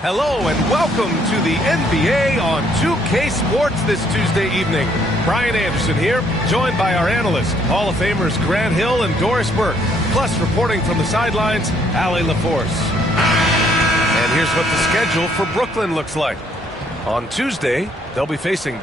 Hello and welcome to the NBA on 2K Sports this Tuesday evening. Brian Anderson here, joined by our analysts, Hall of Famers Grant Hill and Doris Burke, plus reporting from the sidelines, Allie LaForce. And here's what the schedule for Brooklyn looks like. On Tuesday, they'll be facing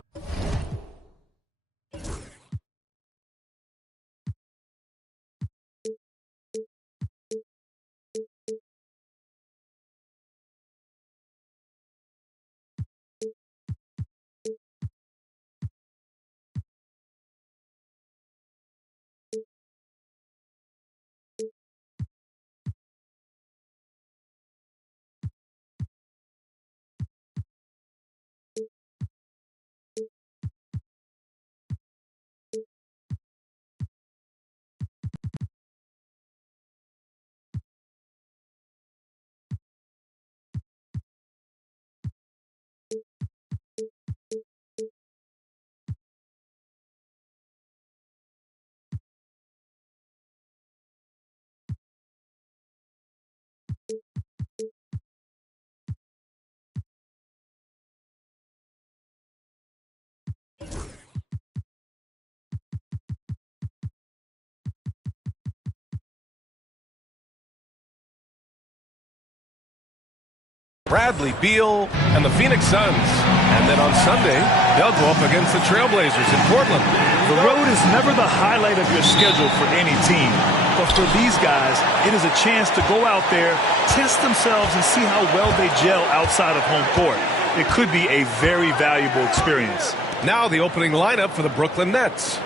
Bradley Beal and the Phoenix Suns. And then on Sunday, they'll go up against the Trailblazers in Portland. The road is never the highlight of your schedule for any team. But for these guys, it is a chance to go out there, test themselves, and see how well they gel outside of home court. It could be a very valuable experience. Now the opening lineup for the Brooklyn Nets.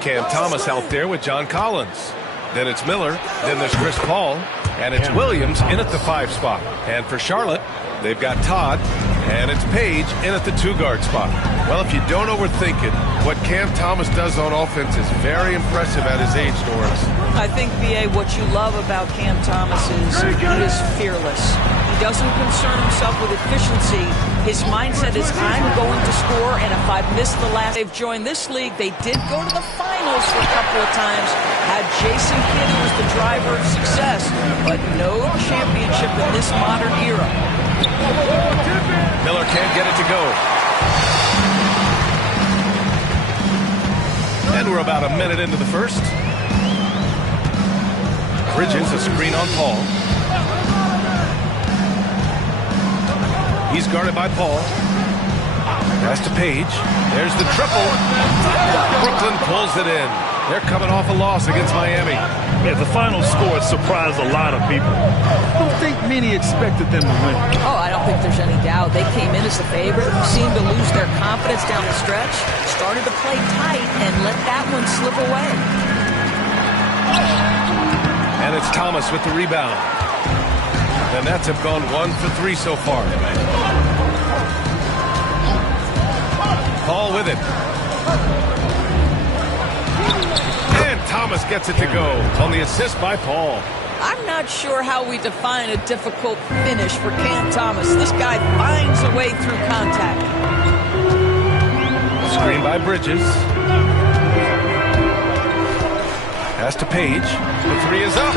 Cam Thomas out there with John Collins. Then it's Miller. Then there's Chris Paul. And it's Williams in at the 5 spot. And for Charlotte, they've got Todd, and it's Page in at the 2-guard spot. Well, if you don't overthink it, what Cam Thomas does on offense is very impressive at his age, Doris. I think, B.A., what you love about Cam Thomas is he is fearless. He doesn't concern himself with efficiency. His mindset is, I'm going to score, and if I've missed the last... They've joined this league. They did go to the finals for a couple of times. Had Jason Kidd, who was the driver of success, but no championship in this modern era. Miller can't get it to go. And we're about a minute into the first. Bridges, a screen on Paul. He's guarded by Paul. Pass to Page. There's the triple. Brooklyn pulls it in. They're coming off a loss against Miami. Yeah, the final score surprised a lot of people. I don't think many expected them to win. Oh, I don't think there's any doubt. They came in as the favorite, seemed to lose their confidence down the stretch, started to play tight, and let that one slip away. And it's Thomas with the rebound. The Nets have gone 1 for 3 so far. Paul with it. And Thomas gets it to go on the assist by Paul. I'm not sure how we define a difficult finish for Cam Thomas. This guy finds a way through contact. Screen by Bridges. Pass to Page. The 3 is up.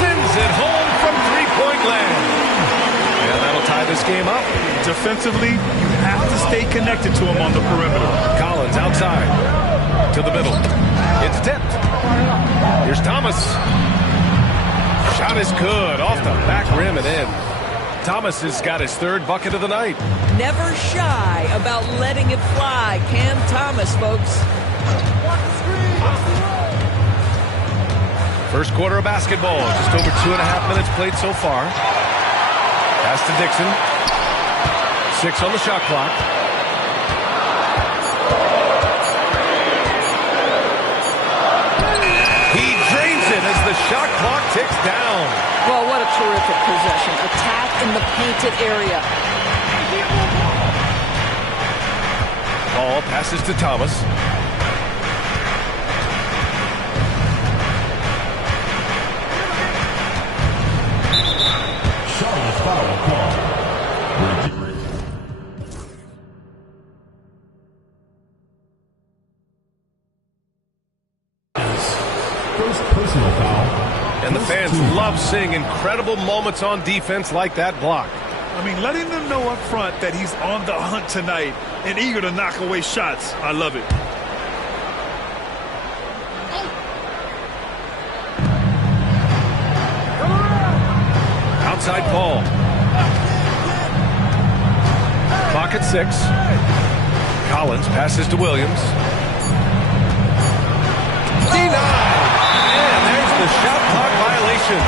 Sends it home from three-point land. And that'll tie this game up. Defensively, you have to stay connected to him on the perimeter. Collins outside. To the middle. It's tipped. Here's Thomas. Shot is good. Off the back rim and in. Thomas has got his 3rd bucket of the night. Never shy about letting it fly. Cam Thomas, folks. First quarter of basketball. Just over 2.5 minutes played so far. Pass to Dixon. 6 on the shot clock. He drains it as the shot clock ticks down. Well, what a terrific possession. Attack in the painted area. Ball passes to Thomas. Charlotte foul call. First personal foul. And the fans love seeing incredible moments on defense like that block. I mean, letting them know up front that he's on the hunt tonight and eager to knock away shots. I love it. Outside ball. Clock at 6. Collins passes to Williams. Denied! And there's the shot clock violation.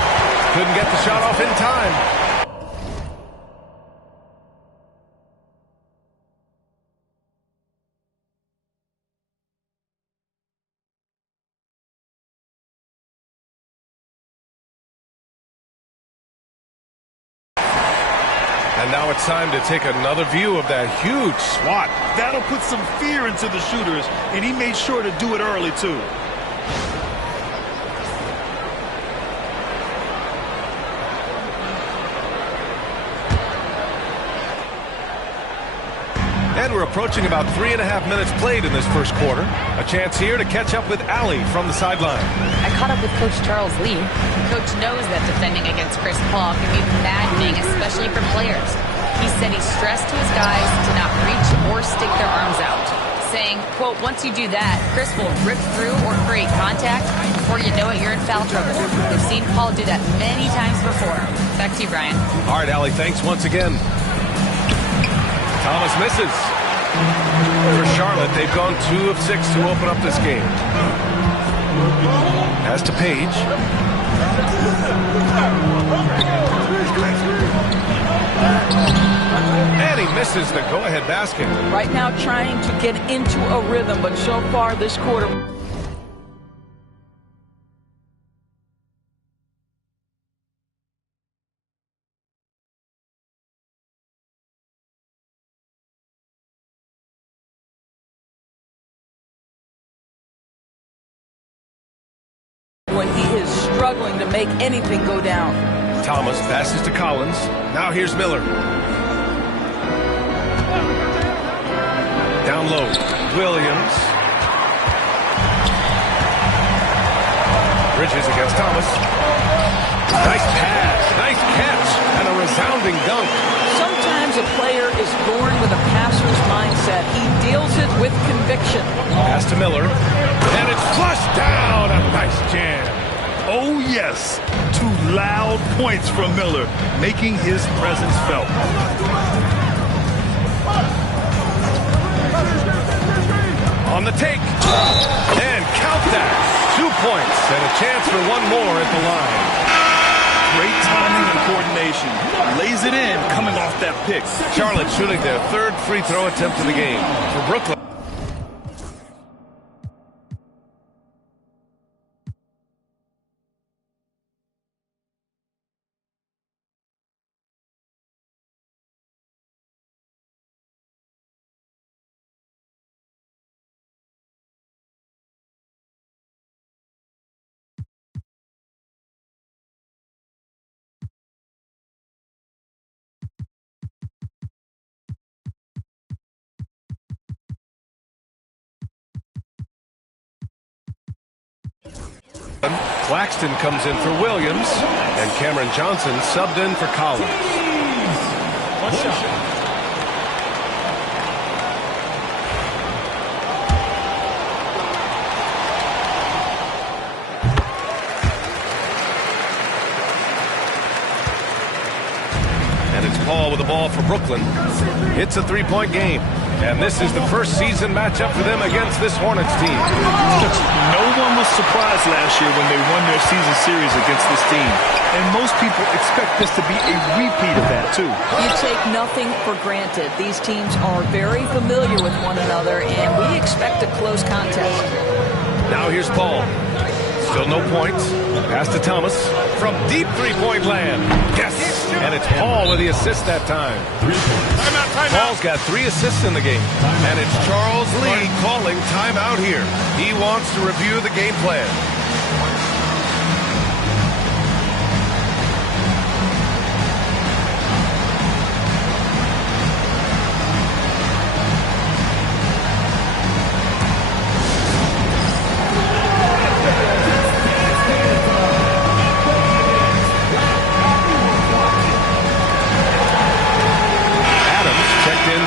Couldn't get the shot off in time. And now it's time to take another view of that huge swat. That'll put some fear into the shooters, and he made sure to do it early, too. And we're approaching about 3.5 minutes played in this first quarter. A chance here to catch up with Allie from the sideline. I caught up with Coach Charles Lee. Coach knows that defending against Chris Paul can be maddening, especially for players. He said he stressed to his guys to not reach or stick their arms out, saying, quote, once you do that, Chris will rip through or create contact. Before you know it, you're in foul trouble. We've seen Paul do that many times before. Back to you, Brian. All right, Allie, thanks once again. Thomas misses. For Charlotte, they've gone 2 of 6 to open up this game. Pass to Page. And he misses the go-ahead basket. Right now trying to get into a rhythm, but so far this quarter. When he is struggling to make anything go down. Thomas passes to Collins. Now here's Miller. Down low. Williams. Bridges against Thomas. Nice pass. Nice catch. And a resounding dunk. Sometimes a player is born with a passer's mindset. He deals it with conviction. Pass to Miller. And it's flushed down. A nice jam. Oh, yes. 2 loud points from Miller, making his presence felt. On the take. And count that. 2 points and a chance for one more at the line. Great timing and coordination. Lays it in coming off that pick. Charlotte shooting their 3rd free throw attempt of the game. For Brooklyn. Claxton comes in for Williams, and Cameron Johnson subbed in for Collins. And it's Paul with the ball for Brooklyn. It's a 3-point game. And this is the first season matchup for them against this Hornets team. No one was surprised last year when they won their season series against this team. And most people expect this to be a repeat of that, too. You take nothing for granted. These teams are very familiar with one another, and we expect a close contest. Now here's Paul. Still no points. Pass to Thomas from deep 3-point land. Yes! And it's Paul with the assist that time. Paul's got 3 assists in the game. And it's Charles Lee calling timeout here. He wants to review the game plan.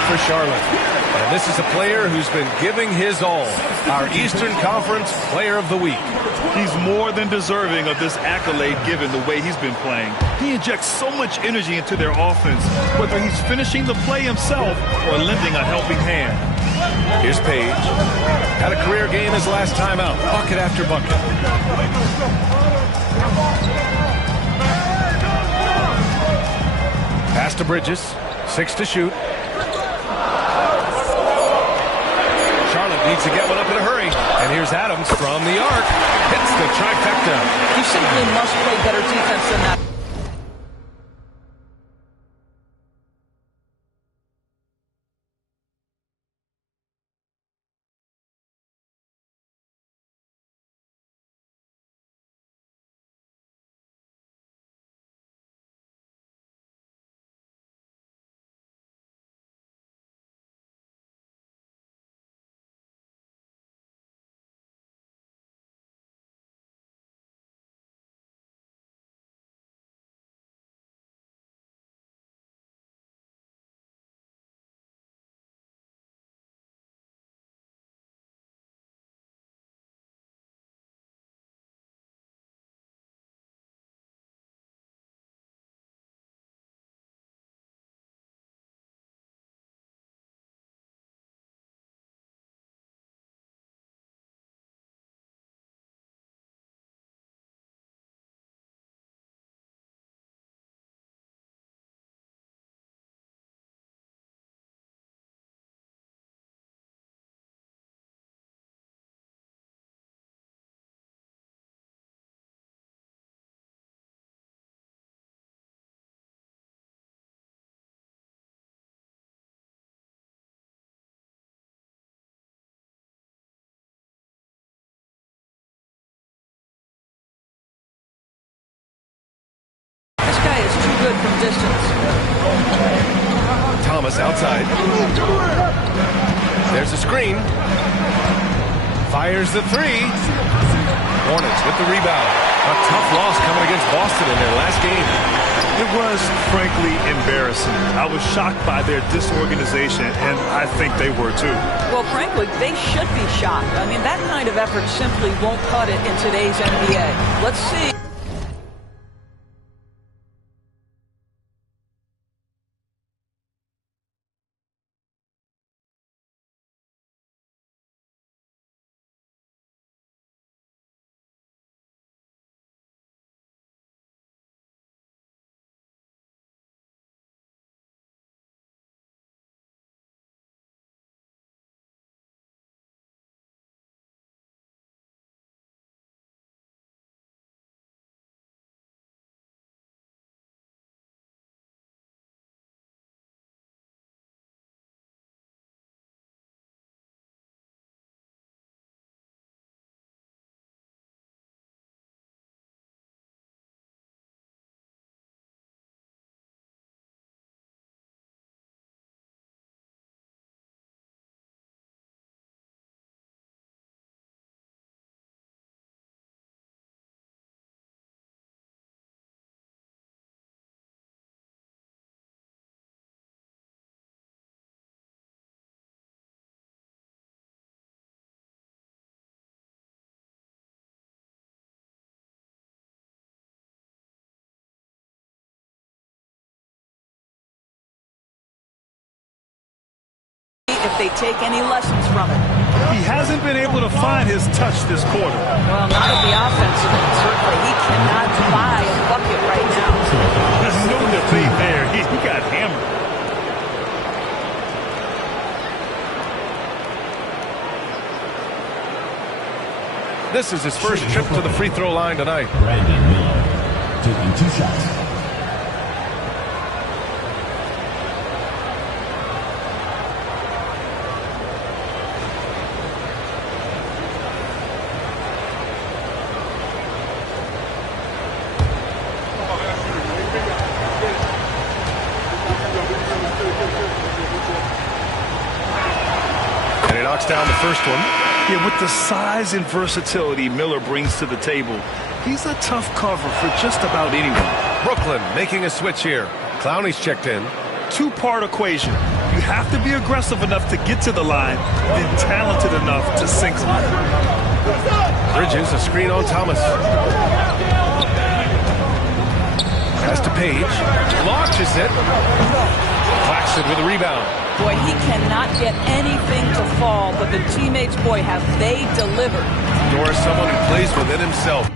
for Charlotte. And this is a player who's been giving his all. Our Eastern Conference Player of the Week. He's more than deserving of this accolade given the way he's been playing. He injects so much energy into their offense, whether he's finishing the play himself or lending a helping hand. Here's Page. Had a career game his last time out. Bucket after bucket. Pass to Bridges. 6 to shoot. Charlotte needs to get one up in a hurry. And here's Adams from the arc. Hits the trifecta. You simply must play better defense than that. This guy is too good from distance. Thomas outside. There's a screen. Fires the three. Hornets with the rebound. A tough loss coming against Boston in their last game. It was, frankly, embarrassing. I was shocked by their disorganization, and I think they were too. Well, frankly, they should be shocked. I mean, that kind of effort simply won't cut it in today's NBA. Let's see. If they take any lessons from it. He hasn't been able to find his touch this quarter. Well, not at the offensive end. Certainly, he cannot buy a bucket right now. There's no debate there. He got hammered. This is his first trip to the free throw line tonight. Brandon Miller taking 2 shots. And he knocks down the first one. Yeah, with the size and versatility Miller brings to the table, he's a tough cover for just about anyone. Brooklyn making a switch here. Clowney's checked in. Two-part equation. You have to be aggressive enough to get to the line, then talented enough to sink them. Bridges, a screen on Thomas. Pass to Page. Launches it. Claxton with a rebound. Boy, he cannot get anything to fall, but the teammates, boy, have they delivered. Doris, someone who plays within himself.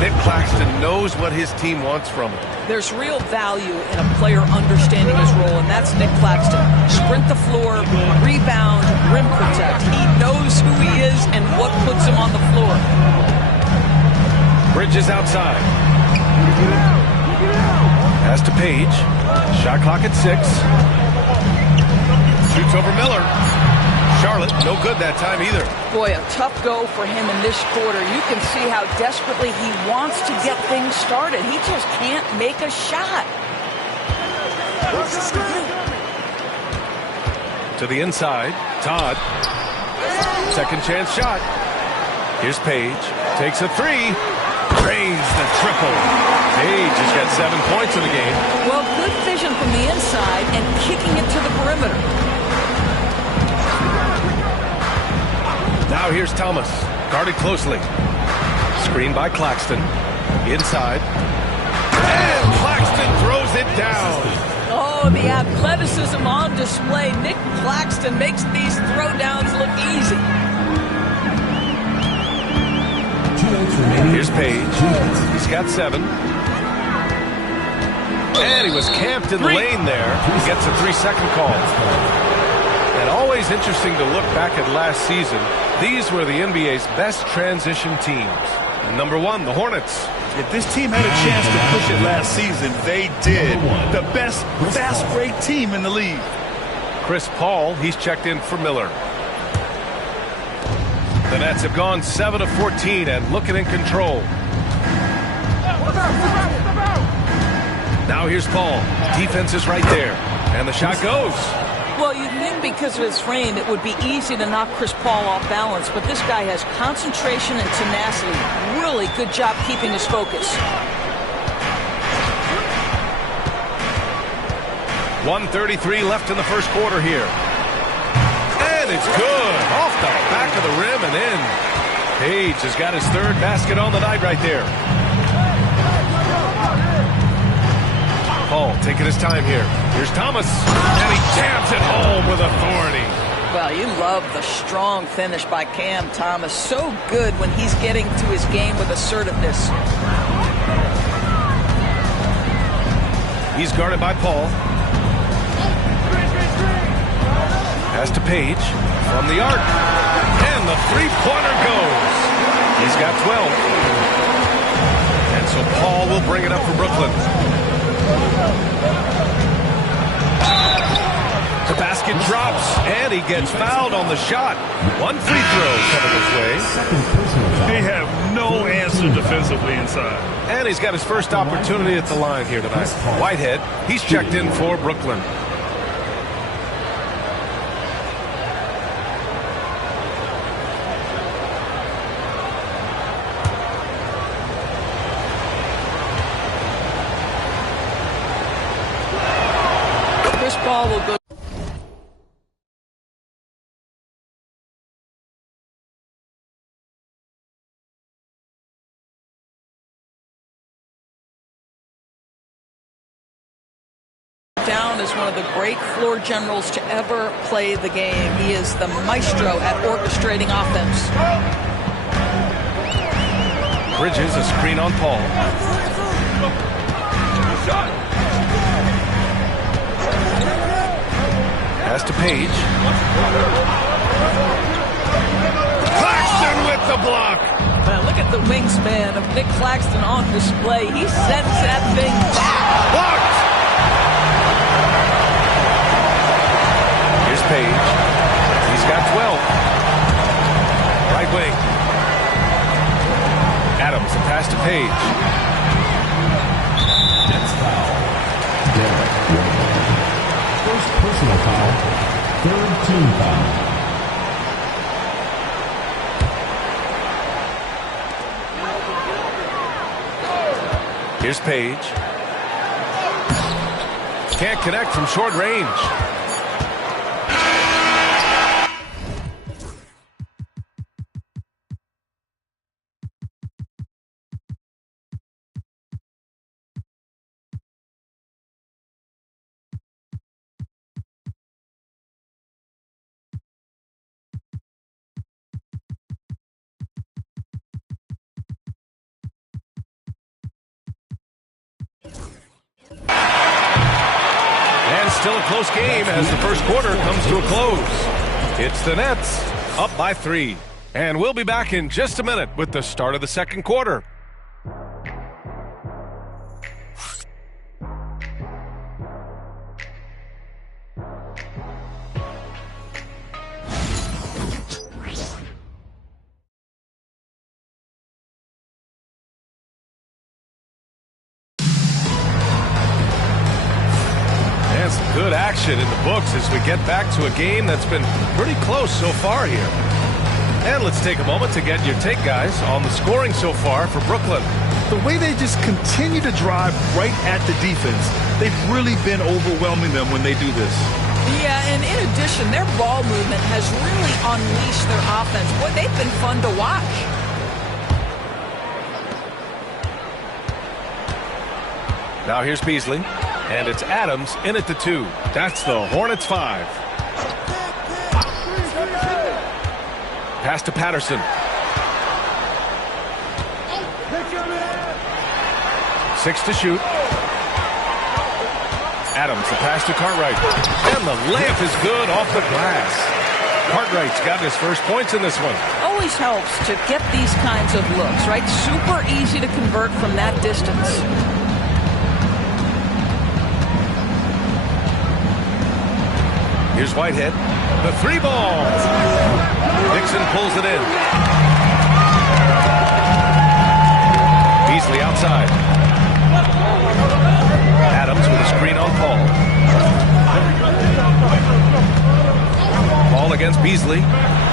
Nick Claxton knows what his team wants from him. There's real value in a player understanding his role, and that's Nick Claxton. Sprint the floor, rebound, rim protect. He knows who he is and what puts him on the floor. Bridges outside. Pass to Page. Shot clock at 6. Shoots over Miller. Charlotte, no good that time either. Boy, a tough go for him in this quarter. You can see how desperately he wants to get things started. He just can't make a shot. To the inside, Todd. Second chance shot. Here's Page. Takes a 3. Drains the triple. Page has got 7 points in the game. Well, good vision from the inside and kicking it to the perimeter. Now here's Thomas, guarded closely. Screened by Claxton. Inside. And Claxton throws it down. Oh, the athleticism on display. Nick Claxton makes these throwdowns look easy. Here's Page. He's got 7. And he was camped in the lane there. He gets a 3-second call. And always interesting to look back at last season. These were the NBA's best transition teams. Number 1, the Hornets. If this team had a chance to push it last season, they did. The best fast break team in the league. Chris Paul, he's checked in for Miller. The Nets have gone 7 of 14 and looking in control. Now here's Paul. Defense is right there. And the shot goes. Well, you'd think because of his frame, it would be easy to knock Chris Paul off balance, but this guy has concentration and tenacity. Really good job keeping his focus. 1:33 left in the first quarter here. And it's good. Off the back of the rim and in. Page has got his 3rd basket on the night right there. Paul taking his time here. Here's Thomas. And he jams it home with authority. Well, you love the strong finish by Cam Thomas. So good when he's getting to his game with assertiveness. He's guarded by Paul. Pass to Page from the arc. And the 3-pointer goes. He's got 12. And so Paul will bring it up for Brooklyn. The basket drops, and he gets fouled on the shot. 1 free throw coming his way. They have no answer defensively inside. And he's got his first opportunity at the line here tonight. Whitehead, he's checked in for Brooklyn. ball will go down as one of the great floor generals to ever play the game. He is the maestro at orchestrating offense. Bridges, a screen on Paul. Pass to Page. Claxton with the block. Man, look at the wingspan of Nick Claxton on display. He sends that thing back. Blocked. Here's Page. He's got 12. Right wing. Adams, a pass to Page. Next foul. Derek. First personal foul. Third team foul. Here's Page. Can't connect from short range. Still a close game as the first quarter comes to a close. It's the Nets up by 3. And we'll be back in just a minute with the start of the second quarter. Good action in the books as we get back to a game that's been pretty close so far here. And let's take a moment to get your take, guys, on the scoring so far for Brooklyn. The way they just continue to drive right at the defense, they've really been overwhelming them when they do this. Yeah, and in addition, their ball movement has really unleashed their offense. Boy, they've been fun to watch. Now here's Beasley. And it's Adams in at the 2. That's the Hornets 5. Pass to Patterson. 6 to shoot. Adams, the pass to Cartwright. And the layup is good off the glass. Cartwright's got his first points in this one. Always helps to get these kinds of looks, right? Super easy to convert from that distance. Here's Whitehead. The 3 ball. Dixon pulls it in. Beasley outside. Adams with a screen on Paul. Paul against Beasley.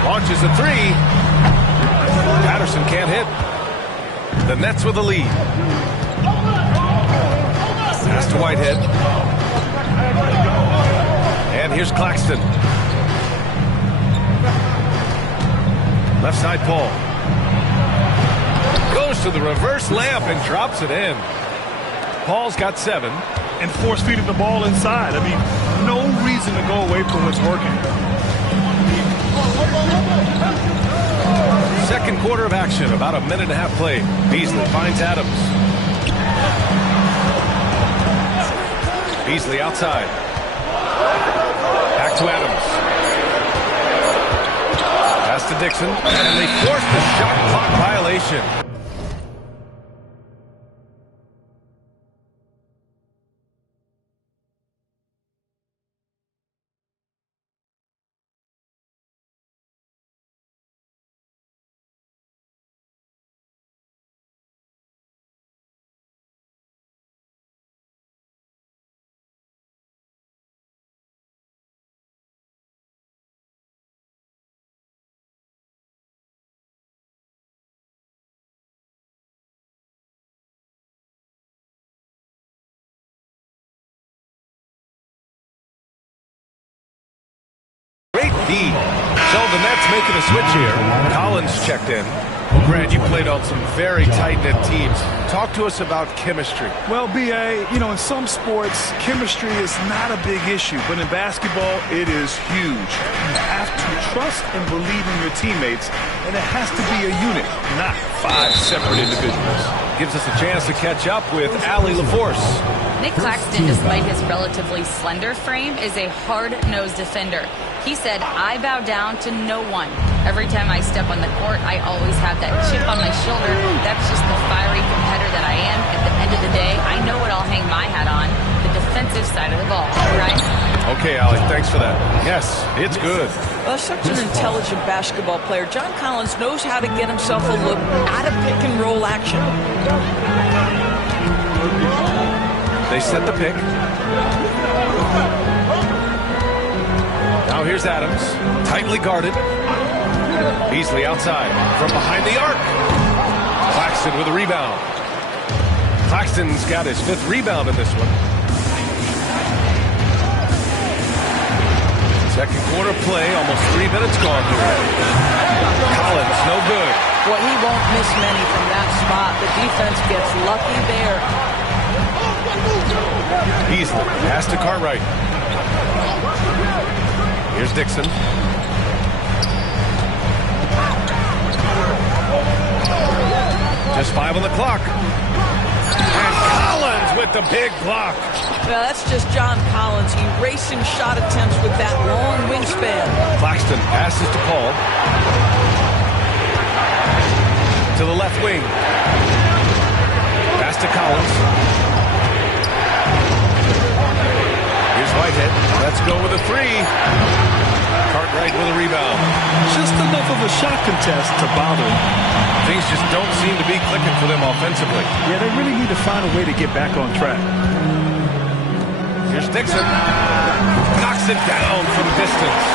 Launches a 3. Patterson can't hit. The Nets with the lead. Pass to Whitehead. And here's Claxton. Left side Paul. Goes to the reverse layup and drops it in. Paul's got 7. And force feeding the ball inside. I mean, no reason to go away from what's working. Second quarter of action, about a minute and a half played. Beasley finds Adams. Beasley outside. Back to Adams. Pass to Dixon. And they force the shot clock violation. D. So the Nets making a switch here. Collins checked in. Well, Grant, you played on some very tight-knit teams. Talk to us about chemistry. Well, B.A., you know, in some sports, chemistry is not a big issue, but in basketball, it is huge. You have to trust and believe in your teammates, and it has to be a unit, not 5 separate individuals. Gives us a chance to catch up with Allie LaForce. Nick Claxton, despite his relatively slender frame, is a hard-nosed defender. He said, "I bow down to no one. Every time I step on the court, I always have that chip on my shoulder. That's just the fiery competitor that I am. At the end of the day, I know what I'll hang my hat on, the defensive side of the ball." Right? Okay, Allie, thanks for that. Yes, it's good. Well, such an intelligent basketball player. John Collins knows how to get himself a look out of pick-and-roll action. They set the pick. Now here's Adams, tightly guarded. Beasley outside from behind the arc. Claxton with a rebound. Claxton's got his 5th rebound in this one. Second quarter play, almost 3 minutes gone here. Collins, no good. Well, he won't miss many from that spot. The defense gets lucky there. Beasley, pass to Cartwright. Here's Dixon. Just 5 on the clock. And Collins with the big block. Well, that's just John Collins. Erasing shot attempts with that long wingspan. Claxton passes to Paul. To the left wing. Pass to Collins. Here's Whitehead. Let's go with a 3. Cartwright with a rebound. Just enough of a shot contest to bother him. Things just don't seem to be clicking for them offensively. Yeah, they really need to find a way to get back on track. Here's Dixon. Knocks it down from distance.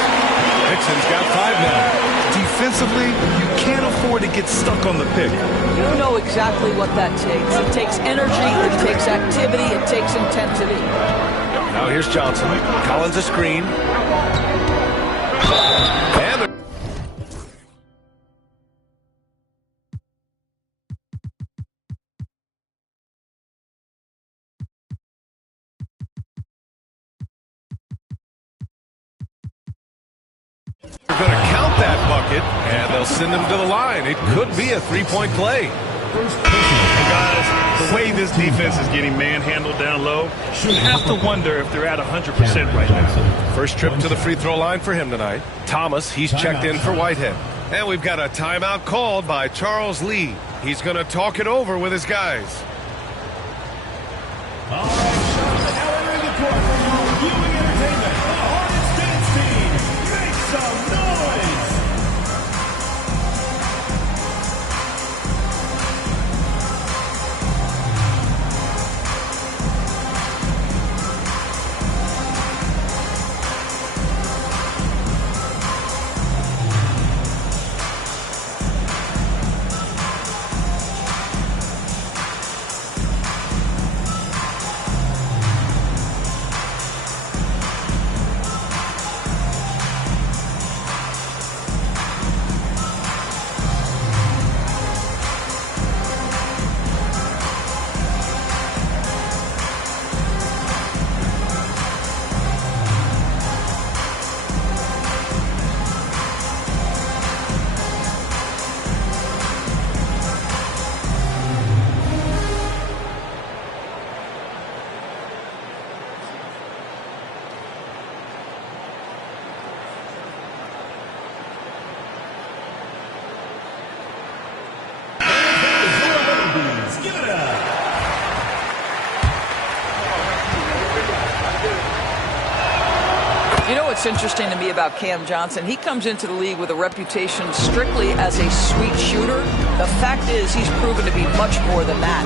Dixon's got 5 now. Defensively, you can't afford to get stuck on the pick. You know exactly what that takes. It takes energy, it takes activity, it takes intensity. Now here's Johnson. Collins a screen. And they're going to count that bucket, and they'll send him to the line. It could be a 3-point play. Guys, the way this defense is getting manhandled down low, you have to wonder if they're at 100% right now. First trip to the free throw line for him tonight. Thomas, he's checked in for Whitehead. And we've got a timeout called by Charles Lee. He's going to talk it over with his guys. All right, Charlotte, now entering the court for your viewing entertainment, the Hornets dance team. Make some noise! You know what's interesting to me about Cam Johnson? He comes into the league with a reputation strictly as a sweet shooter. The fact is he's proven to be much more than that.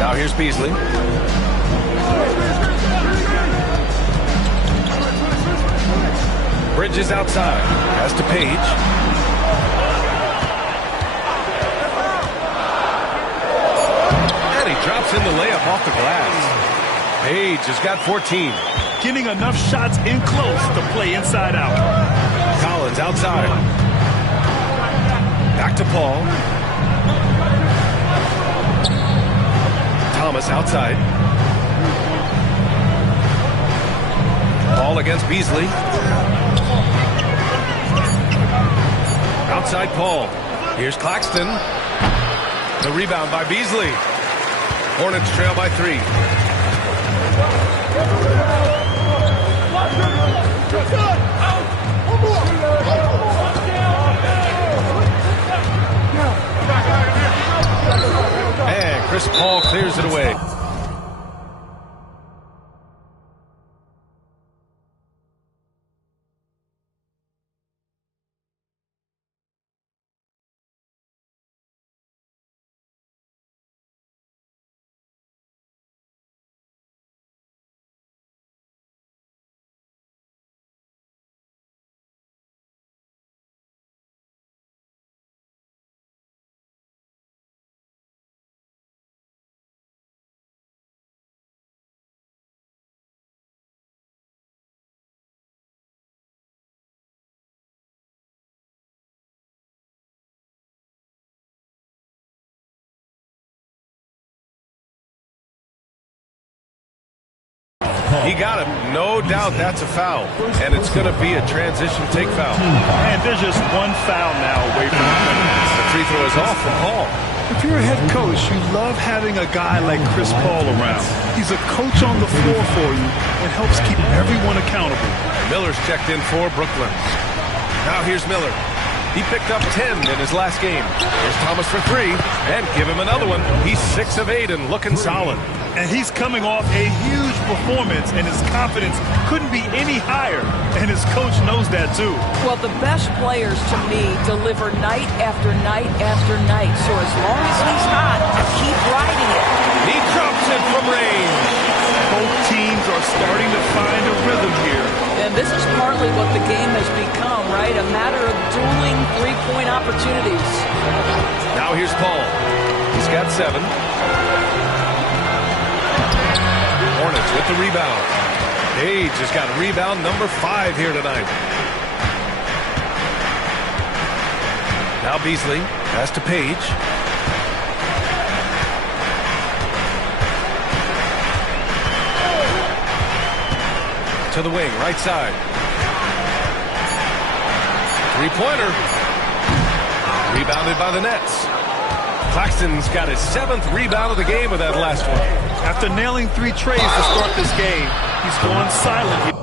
Now here's Beasley. Bridges outside. Has to Page. And he drops in the layup off the glass. Page has got 14. Getting enough shots in close to play inside out. Collins outside. Back to Paul. Thomas outside. Paul against Beasley. Outside Paul. Here's Claxton. The rebound by Beasley. Hornets trail by 3. And Chris Paul clears it away. He got him. No doubt that's a foul. And it's going to be a transition take foul. And there's just one foul now away from the finish. The free throw is off from Paul. If you're a head coach, you love having a guy like Chris Paul around. He's a coach on the floor for you and helps keep everyone accountable. Miller's checked in for Brooklyn. Now here's Miller. He picked up 10 in his last game. Here's Thomas for 3, and give him another one. He's 6 of 8 and looking solid. And he's coming off a huge performance, and his confidence couldn't be any higher. And his coach knows that, too. Well, the best players, to me, deliver night after night after night. So as long as he's hot, keep riding it. He drops it from range. Both teams are starting to find a rhythm here. And this is partly what the game has become, right? A matter of dueling three-point opportunities. Now here's Paul. He's got 7. Hornets with the rebound. Page has got rebound number 5 here tonight. Now Beasley pass to Page. To the wing, right side. Three-pointer. Rebounded by the Nets. Claxton's got his 7th rebound of the game with that last one. After nailing 3 trays to start this game, he's gone silent.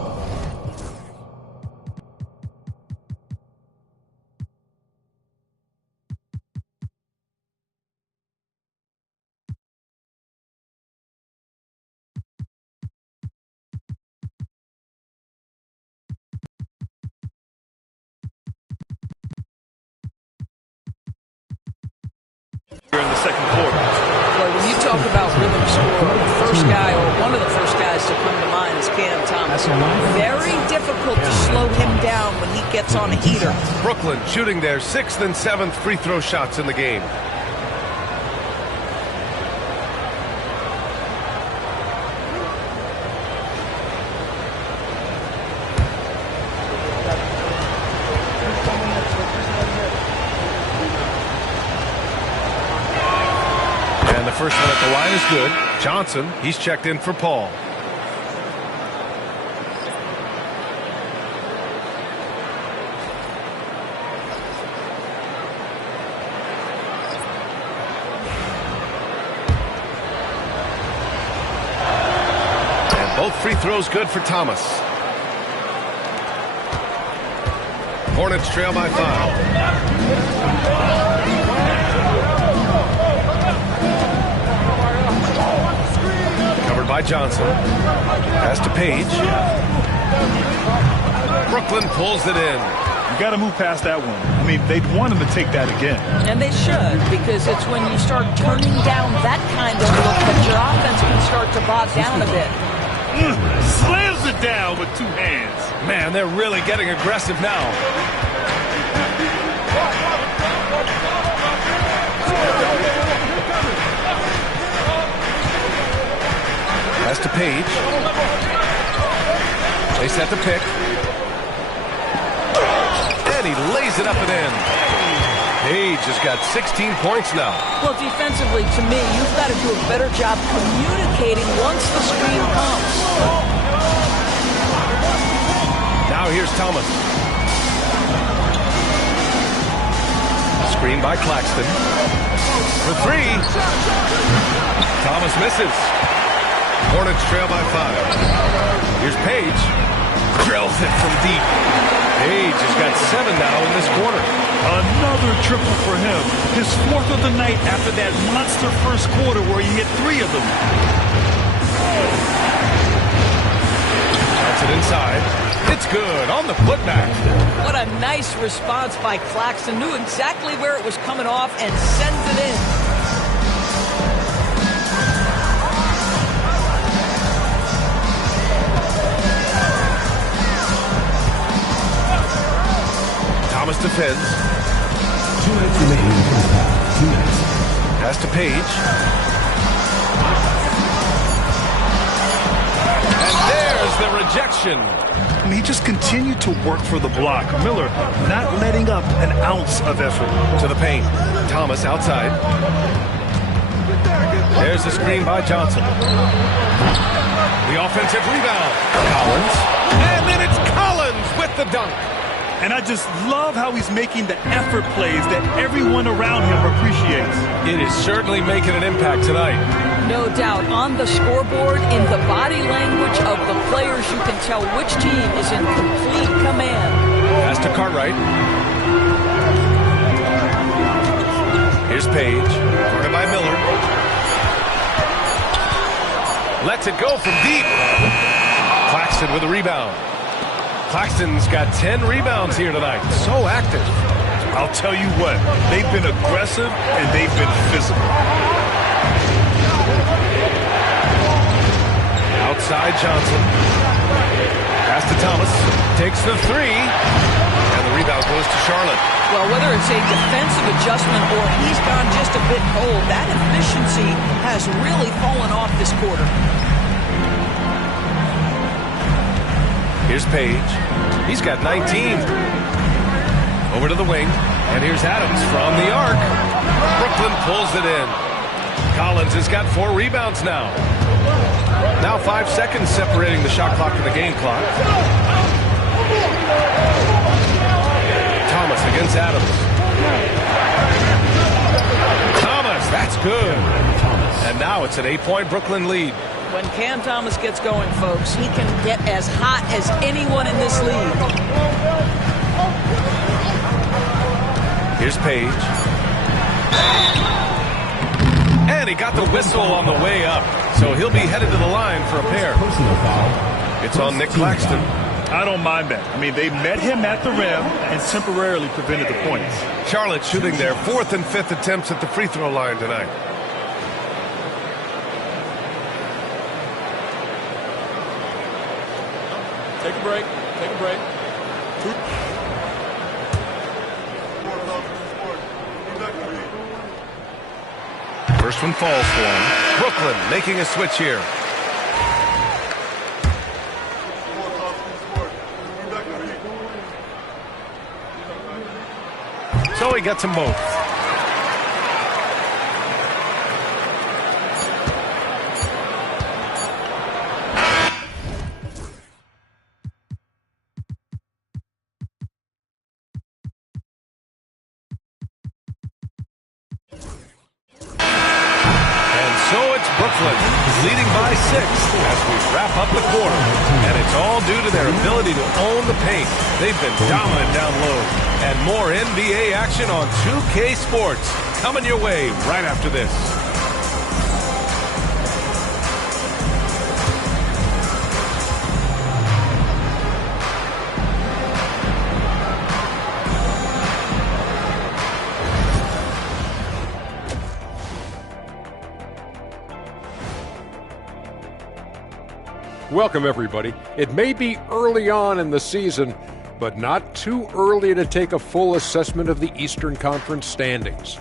In the second quarter. Well, when you talk about rhythm scorer, the first guy or one of the first guys to come to mind is Cam Thomas. Very difficult to slow him down when he gets on a heater. Brooklyn shooting their 6th and 7th free throw shots in the game. First one at the line is good. Johnson, he's checked in for Paul. And both free throws good for Thomas. Hornets trail by 5. By Johnson. Pass to Page. Brooklyn pulls it in. You got to move past that one. I mean, they'd want him to take that again. And they should, because it's when you start turning down that kind of look that your offense can start to bog down a bit. Slams it down with 2 hands. Man, they're really getting aggressive now. Pass to Page. They set the pick. And he lays it up and in. Page has got 16 points now. Well, defensively, to me, you've got to do a better job communicating once the screen comes. Now here's Thomas. Screen by Claxton. For three. Thomas misses. Hornets trail by 5. Here's Page. Drills it from deep. Page has got 7 now in this quarter. Another triple for him. His 4th of the night after that monster first quarter where he hit 3 of them. That's it inside. It's good on the putback. What a nice response by Claxton. Knew exactly where it was coming off and sends it in. Thomas defends. 2 minutes remaining in the first half. 2 minutes. Pass to Page. And there's the rejection. I mean, he just continued to work for the block. Miller not letting up an ounce of effort. To the paint. Thomas outside. There's the screen by Johnson. The offensive rebound. Collins. And then it's Collins with the dunk. And I just love how he's making the effort plays that everyone around him appreciates. It is certainly making an impact tonight. No doubt. On the scoreboard, in the body language of the players, you can tell which team is in complete command. Pass to Cartwright. Here's Page. Guarded by Miller. Lets it go from deep. Claxton with a rebound. Claxton's got 10 rebounds here tonight. So active. I'll tell you what, they've been aggressive and they've been physical. Outside Johnson. Pass to Thomas. Takes the 3. And the rebound goes to Charlotte. Well, whether it's a defensive adjustment or he's gone just a bit cold, that efficiency has really fallen off this quarter. Here's Page. He's got 19. Over to the wing. And here's Adams from the arc. Brooklyn pulls it in. Collins has got 4 rebounds now. Now 5 seconds separating the shot clock and the game clock. Thomas against Adams. Thomas, that's good. And now it's an 8-point Brooklyn lead. When Cam Thomas gets going, folks, he can get as hot as anyone in this league. Here's Page. And he got the whistle on the way up. So he'll be headed to the line for a pair. Personal foul. It's on Nick Claxton. I don't mind that. I mean, they met him at the rim and temporarily prevented the points. Charlotte shooting their 4th and 5th attempts at the free throw line tonight. Take a break. Take a break. First one falls for him. Brooklyn making a switch here. So he gets them both. Brooklyn leading by 6 as we wrap up the quarter. And it's all due to their ability to own the paint. They've been dominant down low. And more NBA action on 2K Sports coming your way right after this. Welcome, everybody. It may be early on in the season, but not too early to take a full assessment of the Eastern Conference standings.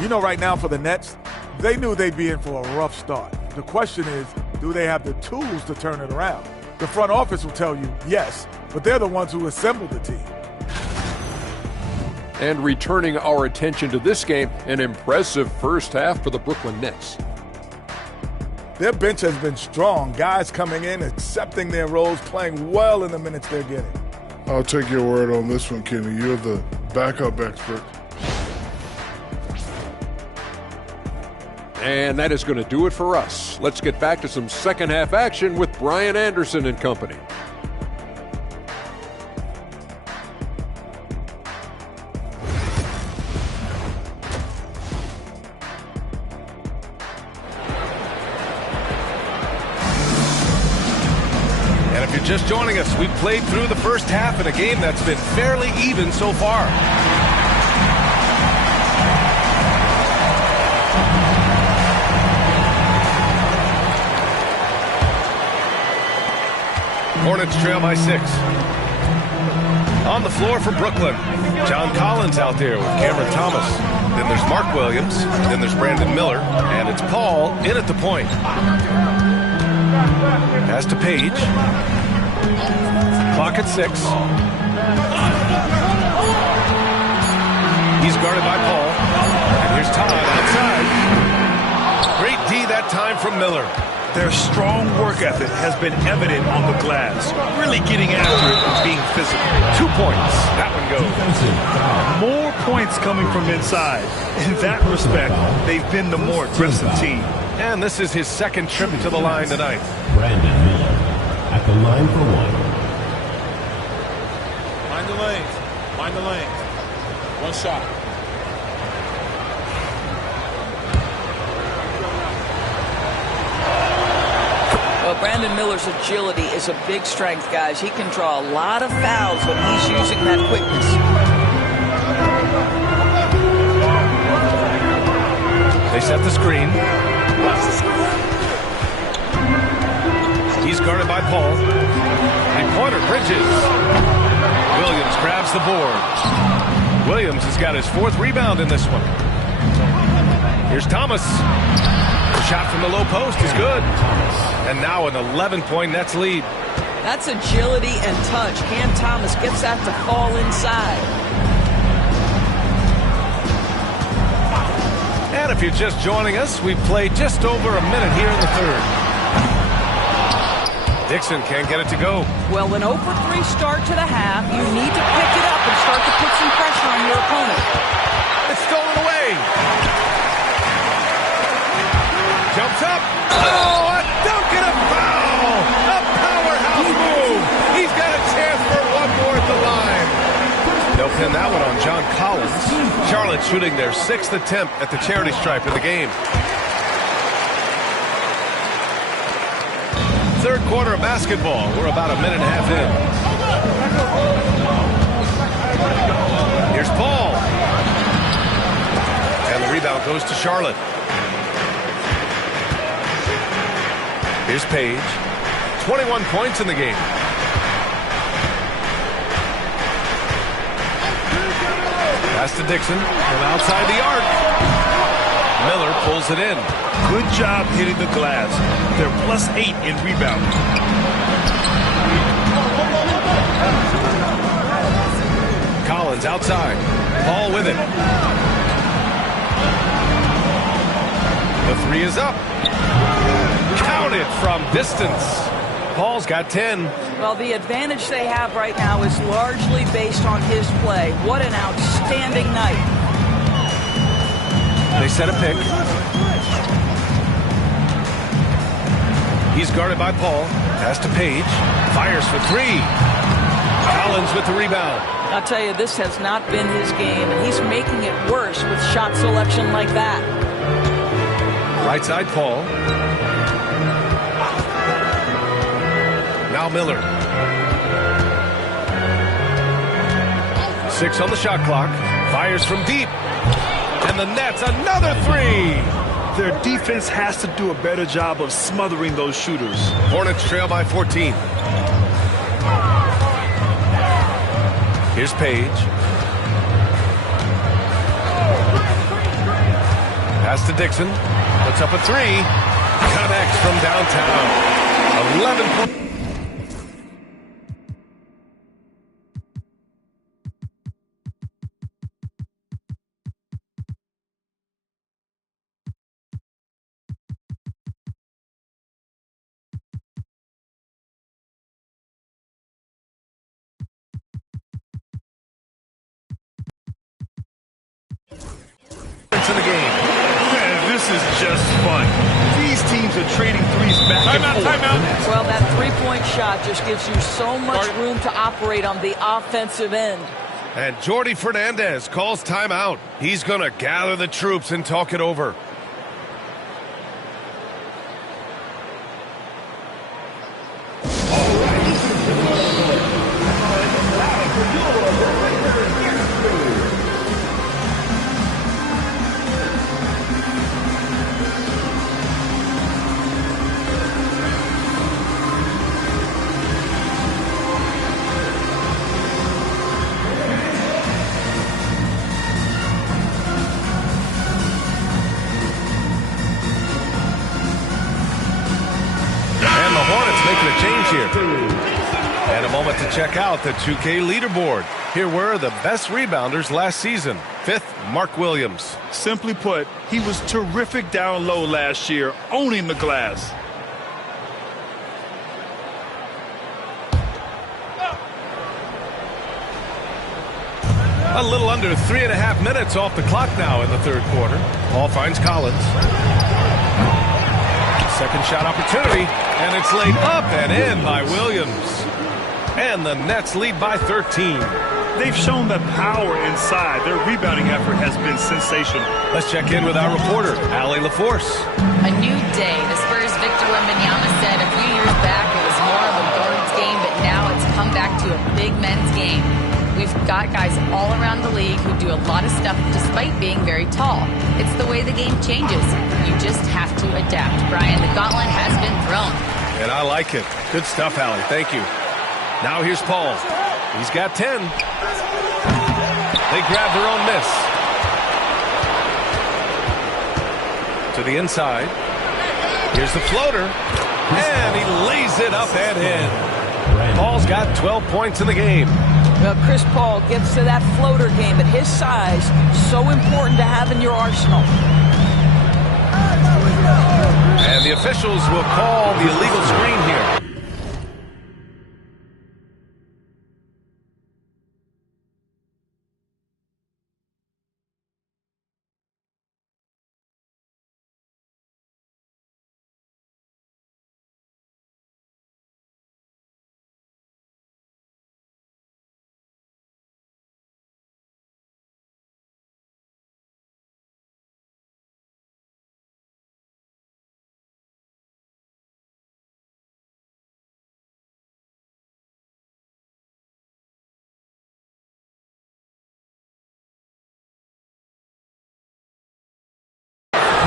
You know, right now for the Nets, they knew they'd be in for a rough start. The question is, do they have the tools to turn it around? The front office will tell you yes, but they're the ones who assembled the team. And returning our attention to this game, an impressive first half for the Brooklyn Nets. Their bench has been strong. Guys coming in, accepting their roles, playing well in the minutes they're getting. I'll take your word on this one, Kenny. You're the backup expert. And that is going to do it for us. Let's get back to some second half action with Brian Anderson and company. And if you're just joining us, we've played through the first half in a game that's been fairly even so far. Hornets trail by 6. On the floor for Brooklyn, John Collins out there with Cameron Thomas. Then there's Mark Williams. Then there's Brandon Miller. And it's Paul in at the point. Pass to Page. Clock at 6. He's guarded by Paul. And here's Todd outside. Great D that time from Miller. Their strong work ethic has been evident on the glass. Really getting after it and being physical. 2 points. That one goes. More points coming from inside. In that respect, they've been the more aggressive team. And this is his second trip to the line tonight. Brandon Miller at the line for 1. Mind the lanes. Mind the lanes. One shot. Well, Brandon Miller's agility is a big strength, guys. He can draw a lot of fouls when he's using that quickness. They set the screen. He's guarded by Paul. Three-pointer, Bridges. Williams grabs the board. Williams has got his 4th rebound in this one. Here's Thomas. The shot from the low post is good. And now an 11-point Nets lead. That's agility and touch. Cam Thomas gets that to fall inside. And if you're just joining us, we've played just over a minute here in the third. Dixon can't get it to go. Well, an 0 for 3 start to the half. You need to pick it up and start to put some pressure on your opponent. It's stolen away. Jumps up. Oh, a dunk and a foul. A powerhouse move. He's got a chance for one more at the line. They'll pin that one on John Collins. Charlotte shooting their 6th attempt at the charity stripe of the game. Third quarter of basketball. We're about a minute and a half in. Here's Paul. And the rebound goes to Charlotte. Here's Page. 21 points in the game. Pass to Dixon from outside the arc. Miller pulls it in. Good job hitting the glass. They're +8 in rebound. Collins outside. Paul with it. The 3 is up. Counted from distance. Paul's got 10. Well, the advantage they have right now is largely based on his play. What an outstanding night. They set a pick. He's guarded by Paul. Pass to Page. Fires for 3. Collins with the rebound. I'll tell you, this has not been his game, and he's making it worse with shot selection like that. Right side Paul. Now Miller. 6 on the shot clock. Fires from deep. And the Nets, another 3. Their defense has to do a better job of smothering those shooters. Hornets trail by 14. Here's Page. Pass to Dixon. Puts up a 3. Connects from downtown. 11 points. is just fun. These teams are trading threes back and forth. Timeout. Well, that three-point shot just gives you so much room to operate on the offensive end. And Jordi Fernandez calls timeout. He's going to gather the troops and talk it over. And the Hornets making a change here. And a moment to check out the 2K leaderboard. Here were the best rebounders last season. 5th, Mark Williams. Simply put, he was terrific down low last year, owning the glass. A little under 3.5 minutes off the clock now in the third quarter. Ball finds Collins. Second shot opportunity, and it's laid up and in by Williams. And the Nets lead by 13. They've shown that power inside. Their rebounding effort has been sensational. Let's check in with our reporter, Allie LaForce. A new day. The Spurs' Victor Wembanyama said a few years back it was more of a guards game, but now it's come back to a big men's game. We've got guys all around the league who do a lot of stuff despite being very tall. It's the way the game changes. You just have to adapt. Brian, the gauntlet has been thrown. And I like it. Good stuff, Allie. Thank you. Now here's Paul. He's got 10. They grab their own miss. To the inside. Here's the floater. And he lays it up and in. Paul's got 12 points in the game. Well, Chris Paul gets to that floater game at his size. So important to have in your arsenal. And the officials will call the illegal screen here.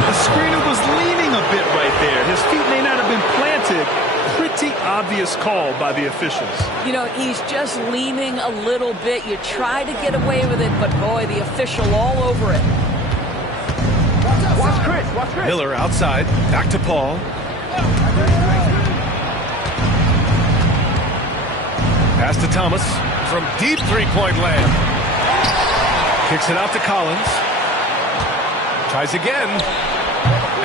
The screener was leaning a bit right there. His feet may not have been planted. Pretty obvious call by the officials. You know, he's just leaning a little bit. You try to get away with it, but boy, the official all over it. Watch Chris. Watch Chris. Miller outside. Back to Paul. Pass to Thomas from deep three-point land. Kicks it out to Collins. Tries again.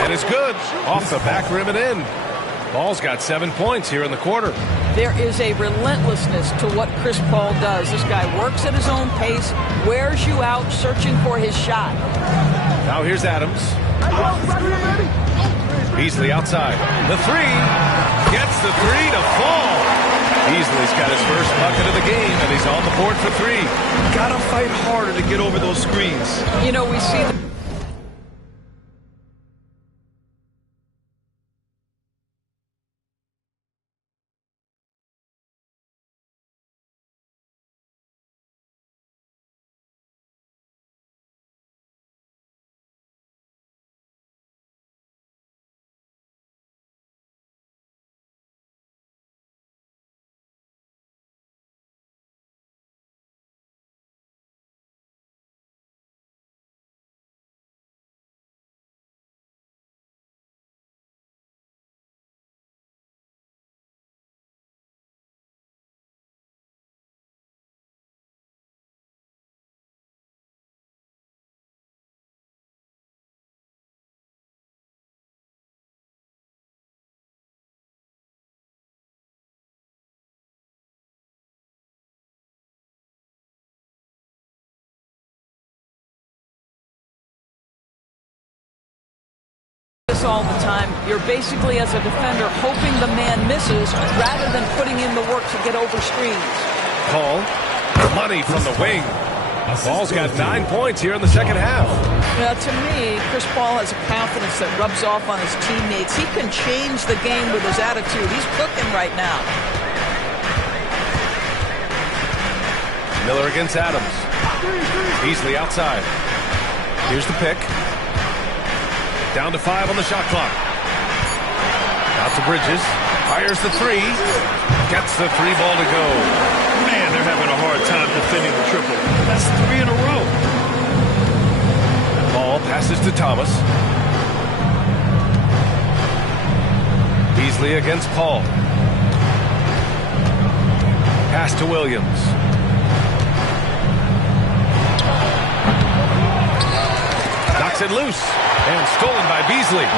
And it's good. Off the back rim and in. Ball's got 7 points here in the quarter. There is a relentlessness to what Chris Paul does. This guy works at his own pace, wears you out, searching for his shot. Now here's Adams. Beasley outside. The three. Gets the three to fall. Beasley's got his first bucket of the game, and he's on the board for three. Gotta fight harder to get over those screens. You know, we see the this all the time. You're basically, as a defender, hoping the man misses rather than putting in the work to get over screens. Paul, money from the wing. Paul's got 9 points here in the second half. Now, to me, Chris Paul has a confidence that rubs off on his teammates. He can change the game with his attitude. He's cooking right now. Miller against Adams. Beasley outside. Here's the pick. Down to 5 on the shot clock. Out to Bridges. Fires the 3. Gets the 3 ball to go. Man, they're having a hard time defending the triple. That's 3 in a row. Ball passes to Thomas. Beasley against Paul. Pass to Williams. Knocks it loose. And stolen by Beasley.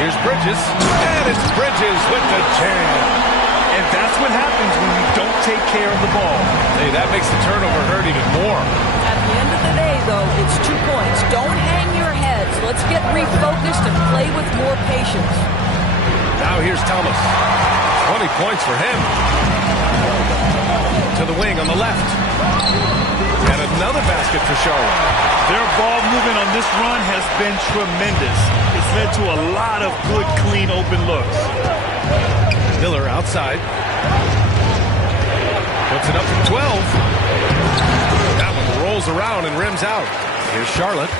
Here's Bridges. And it's Bridges with the jam. And that's what happens when you don't take care of the ball. Hey, that makes the turnover hurt even more. At the end of the day, though, it's 2 points. Don't hang your heads. Let's get refocused and play with more patience. Now here's Thomas. 20 points for him. To the wing on the left. And another basket for Charlotte. Their ball movement on this run has been tremendous. It's led to a lot of good, clean, open looks. Miller outside. Puts it up from 12. That one rolls around and rims out. Here's Charlotte.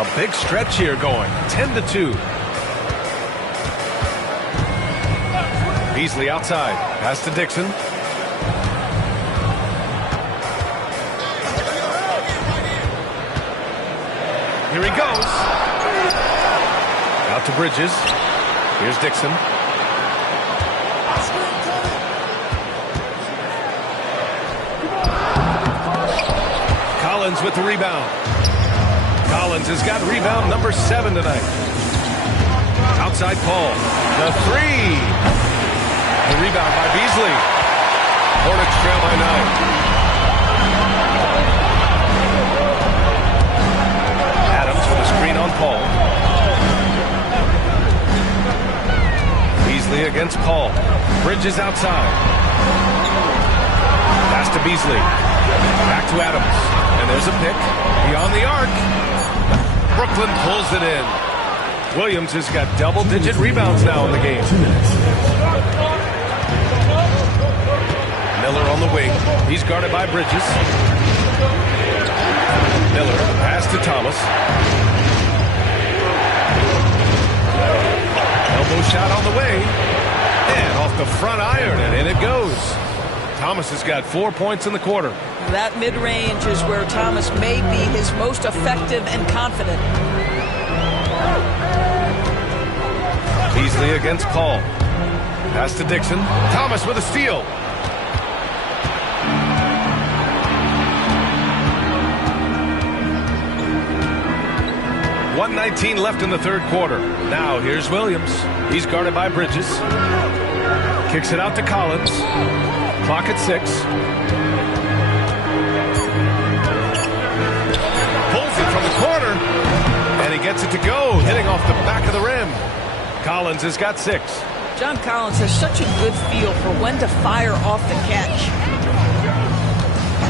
A big stretch here going. 10-2. Beasley outside. Pass to Dixon. Here he goes. Out to Bridges. Here's Dixon. Collins with the rebound. Collins has got rebound number 7 tonight. Outside Paul. The 3. The rebound by Beasley. Hornets trail by 9. Screen on Paul. Beasley against Paul. Bridges outside. Pass to Beasley. Back to Adams. And there's a pick. Beyond the arc. Brooklyn pulls it in. Williams has got double-digit rebounds now in the game. Miller on the wing. He's guarded by Bridges. Miller, pass to Thomas. Elbow shot on the way. And off the front iron, and in it goes. Thomas has got 4 points in the quarter. That mid-range is where Thomas may be his most effective and confident. Beasley against Paul. Pass to Dixon. Thomas with a steal. .119 left in the third quarter. Now here's Williams. He's guarded by Bridges. Kicks it out to Collins. Clock at 6. Pulls it from the corner. And he gets it to go, hitting off the back of the rim. Collins has got 6. John Collins has such a good feel for when to fire off the catch.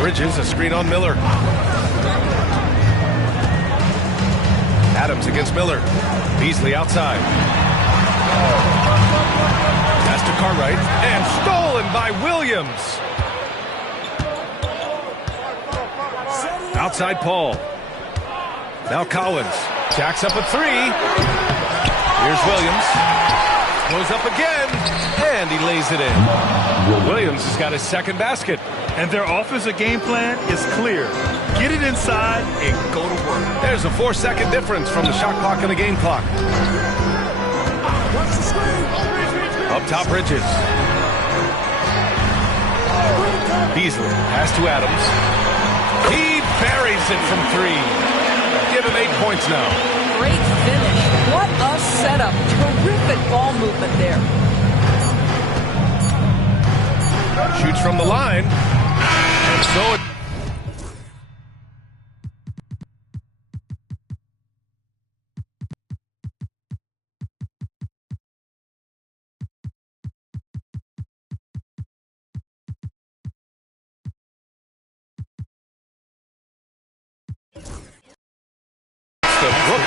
Bridges, a screen on Miller. Adams against Miller. Beasley outside. Pass to Cartwright. And stolen by Williams. Outside Paul. Now Collins. Jacks up a 3. Here's Williams. Goes up again. And he lays it in. Williams has got his second basket. And their offensive game plan is clear. Get it inside and go to work. There's a 4-second difference from the shot clock and the game clock. Up top, Bridges. Beasley, pass to Adams. He buries it from 3. Give him 8 points now. Great finish. What a setup. Terrific ball movement there. Shoots from the line. And so it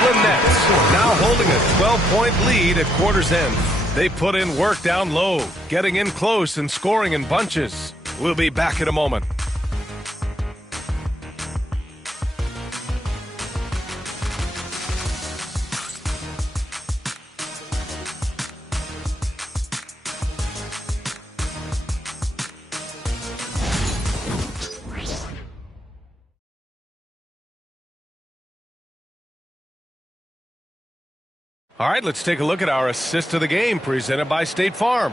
Brooklyn Nets, now holding a 12-point lead at quarter's end. They put in work down low, getting in close and scoring in bunches. We'll be back in a moment. All right, let's take a look at our assist of the game presented by State Farm.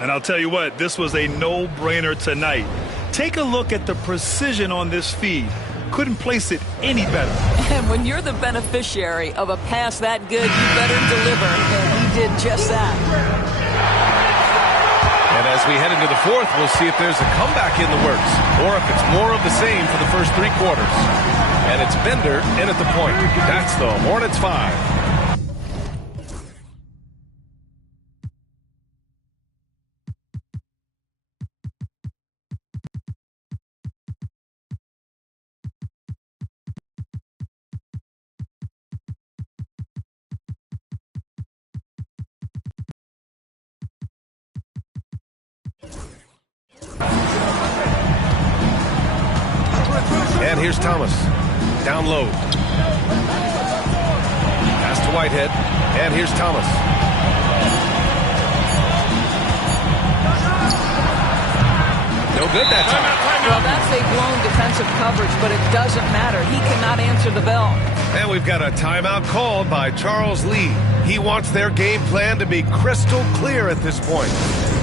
And I'll tell you what, this was a no-brainer tonight. Take a look at the precision on this feed. Couldn't place it any better. And when you're the beneficiary of a pass that good, you better deliver. And he did just that. And as we head into the fourth, we'll see if there's a comeback in the works or if it's more of the same for the first three quarters. And it's Bender in at the point. That's the Hornets 5. And here's Thomas. Down low. Pass to Whitehead. And here's Thomas. No good that time. Well, that's a blown defensive coverage, but it doesn't matter. He cannot answer the bell. And we've got a timeout called by Charles Lee. He wants their game plan to be crystal clear at this point.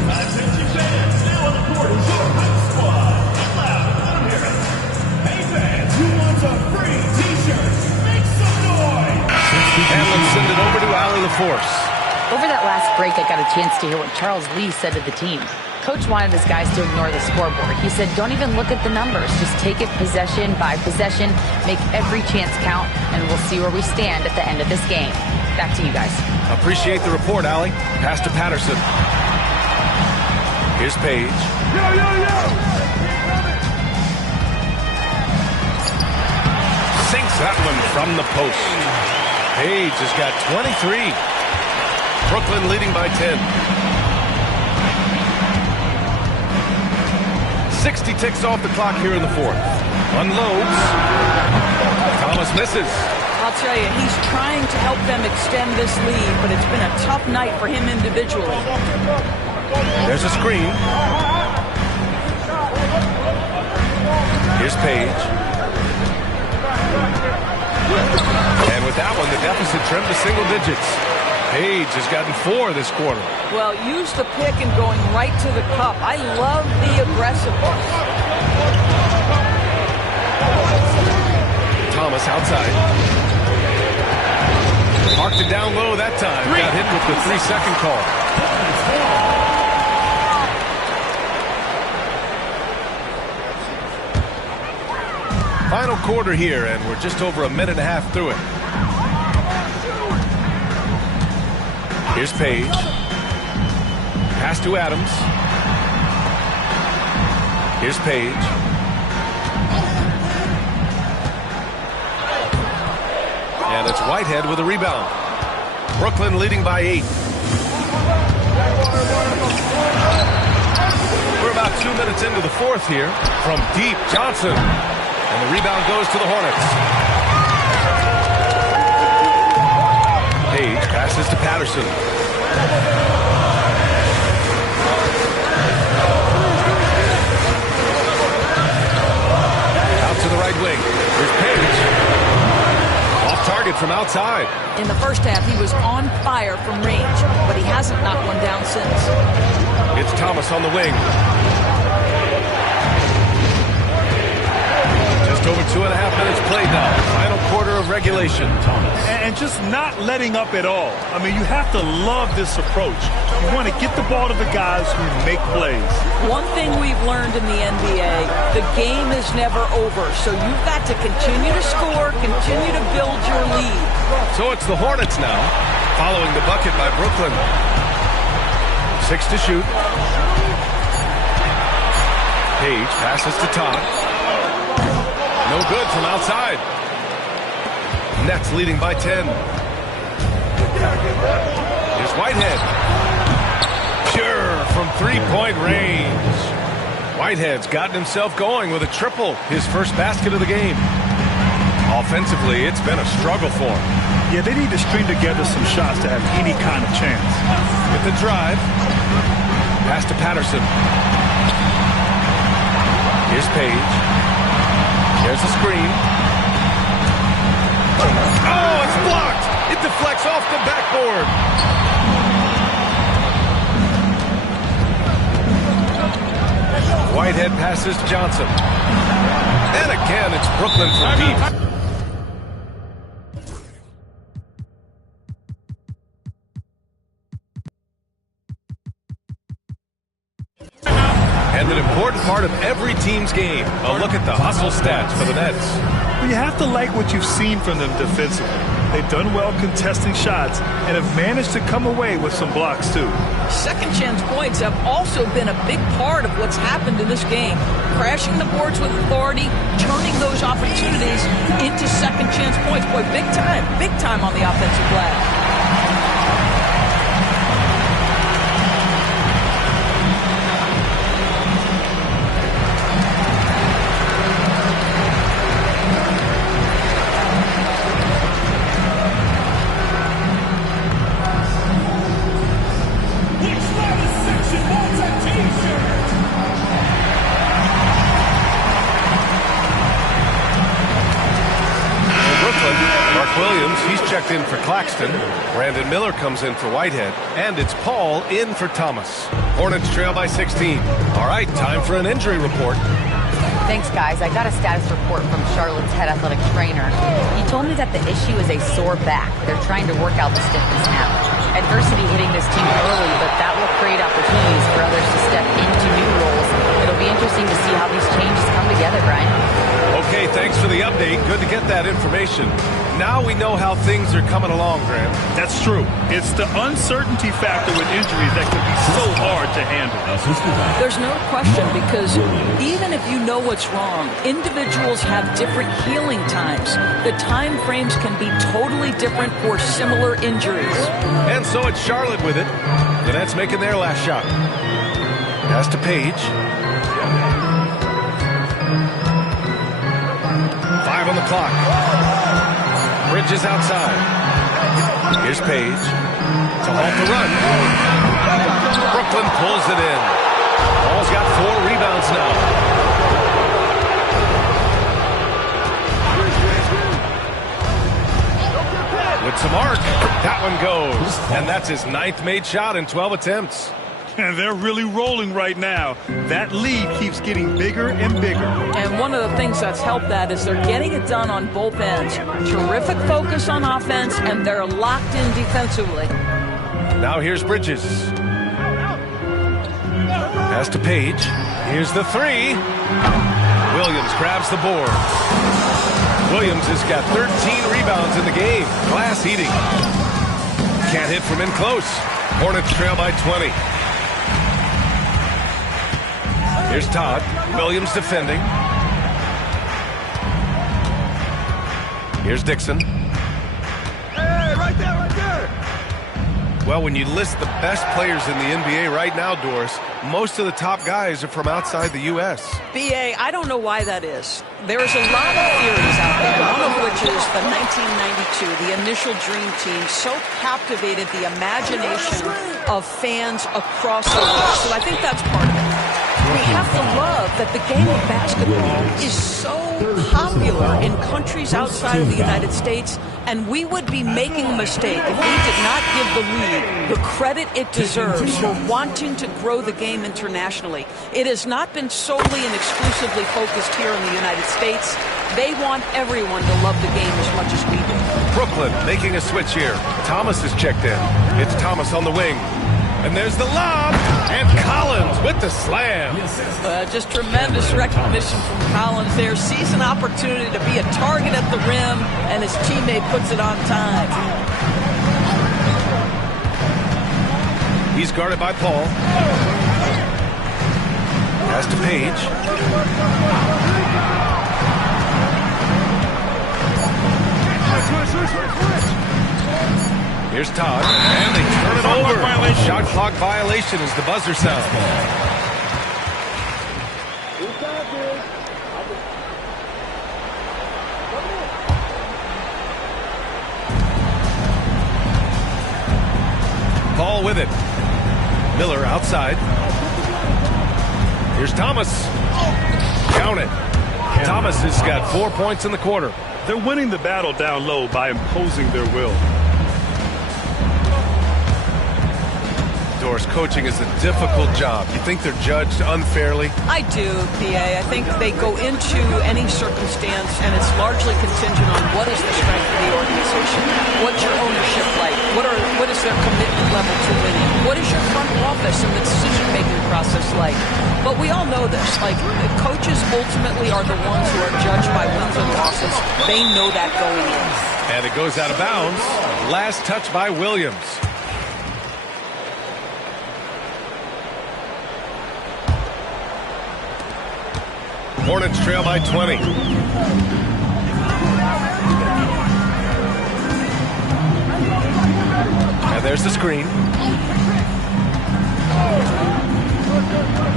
Attention fans, now on the court is your hype squad. Get loud, let them hear it. Hey fans, who wants a free t-shirt? Make some noise! And let's send it over to Allie LaForce. Over that last break, I got a chance to hear what Charles Lee said to the team. Coach wanted his guys to ignore the scoreboard. He said, don't even look at the numbers. Just take it possession by possession, make every chance count, and we'll see where we stand at the end of this game. Back to you guys. Appreciate the report, Allie. Pass to Patterson. Here's Page. Sinks that one from the post. Page has got 23. Brooklyn leading by 10. 60 ticks off the clock here in the fourth. Unloads. Thomas misses. I'll tell you, he's trying to help them extend this lead, but it's been a tough night for him individually. There's a screen. Here's Page. And with that one, the deficit trimmed to single digits. Page has gotten 4 this quarter. Well, use the pick and going right to the cup. I love the aggressiveness. Thomas outside. Marked it down low that time. Got hit with the 3-second call. Final quarter here, and we're just over a minute and a half through it. Here's Page. Pass to Adams. Here's Page. And it's Whitehead with a rebound. Brooklyn leading by 8. We're about 2 minutes into the fourth here. From deep, Johnson. And the rebound goes to the Hornets. Page passes to Patterson. Out to the right wing. Here's Page. Off target from outside. In the first half, he was on fire from range, but he hasn't knocked one down since. It's Thomas on the wing. Just over 2.5 minutes played now. Final quarter of regulation. Thomas. And just not letting up at all. I mean, you have to love this approach. You want to get the ball to the guys who make plays. One thing we've learned in the NBA, the game is never over. So you've got to continue to score, continue to build your lead. So it's the Hornets now, following the bucket by Brooklyn. 6 to shoot. Page passes to Todd. No good from outside. Nets leading by 10. Here's Whitehead. Pure from three-point range. Whitehead's gotten himself going with a triple, his first basket of the game. Offensively, it's been a struggle for him. Yeah, they need to string together some shots to have any kind of chance. With the drive. Pass to Patterson. Here's Page. There's the screen. Oh, it's blocked! It deflects off the backboard. Whitehead passes to Johnson. And again, it's Brooklyn from deep. And an important part of every team's game, a look at the hustle stats for the Nets. Well, you have to like what you've seen from them defensively. They've done well contesting shots and have managed to come away with some blocks, too. Second chance points have also been a big part of what's happened in this game. Crashing the boards with authority, turning those opportunities into second chance points. Boy, big time on the offensive glass. Williams, he's checked in for Claxton. Brandon Miller comes in for Whitehead. And it's Paul in for Thomas. Hornets trail by 16. All right, time for an injury report. Thanks, guys. I got a status report from Charlotte's head athletic trainer. He told me that the issue is a sore back. They're trying to work out the stiffness now. Adversity hitting this team early, but that will create opportunities for others to step into new roles. It'll be interesting to see how these changes come together, Brian. Okay, thanks for the update. Good to get that information. Now we know how things are coming along, Graham. That's true. It's the uncertainty factor with injuries that can be so hard to handle. There's no question, because even if you know what's wrong, individuals have different healing times. The time frames can be totally different for similar injuries. And so it's Charlotte with it. The Nets making their last shot. Pass to Page. 5 on the clock. Bridges outside. Here's Page. To halt the run. Brooklyn pulls it in. Paul's got 4 rebounds now. With some arc, that one goes. And that's his 9th made shot in 12 attempts. And they're really rolling right now. That lead keeps getting bigger and bigger. And one of the things that's helped that is they're getting it done on both ends. Terrific focus on offense, and they're locked in defensively. Now here's Bridges. Pass to Page. Here's the 3. Williams grabs the board. Williams has got 13 rebounds in the game. Glass eating. Can't hit from in close. Hornets trail by 20. Here's Todd. Williams defending. Here's Dixon. Hey, right there. Well, when you list the best players in the NBA right now, Doris, most of the top guys are from outside the U.S. B.A., I don't know why that is. There's a lot of theories out there, one of which is the 1992, the initial Dream Team, so captivated the imagination of fans across the world. So I think that's part of it. We have to love that the game of basketball is so popular in countries outside of the United States, and we would be making a mistake if we did not give the league the credit it deserves for wanting to grow the game internationally. It has not been solely and exclusively focused here in the United States. They want everyone to love the game as much as we do. Brooklyn making a switch here. Thomas is checked in. It's Thomas on the wing. And there's the lob, and Collins with the slam. Just tremendous recognition from Collins there. Sees an opportunity to be a target at the rim, and his teammate puts it on time. He's guarded by Paul. Pass to Page. Here's Todd, and they turn it over. Shot clock violation as the buzzer sounds. Ball with it. Miller outside. Here's Thomas. Count it. Thomas has got 4 points in the quarter. They're winning the battle down low by imposing their will. Doris, coaching is a difficult job. You think they're judged unfairly? I do, PA. I think they go into any circumstance, and it's largely contingent on what is the strength of the organization. What's your ownership like? What is their commitment level to winning? What is your front office and the decision-making process like? But we all know this. Like, the coaches ultimately are the ones who are judged by wins and losses. They know that going in. And it goes out of bounds. Last touch by Williams. Hornets trail by 20. And there's the screen.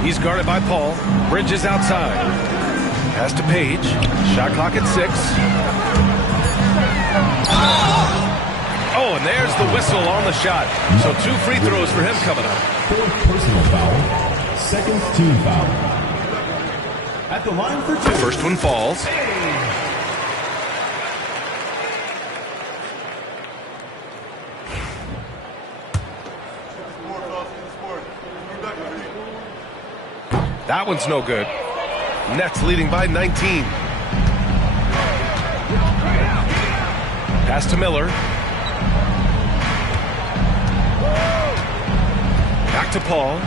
He's guarded by Paul. Bridges outside. Pass to Page. Shot clock at 6. Oh, and there's the whistle on the shot. So 2 free throws for him coming up. Fourth personal foul. Second team foul. At the line for 2. First one falls. That one's no good. Nets leading by 19. Pass to Miller. Back to Paul.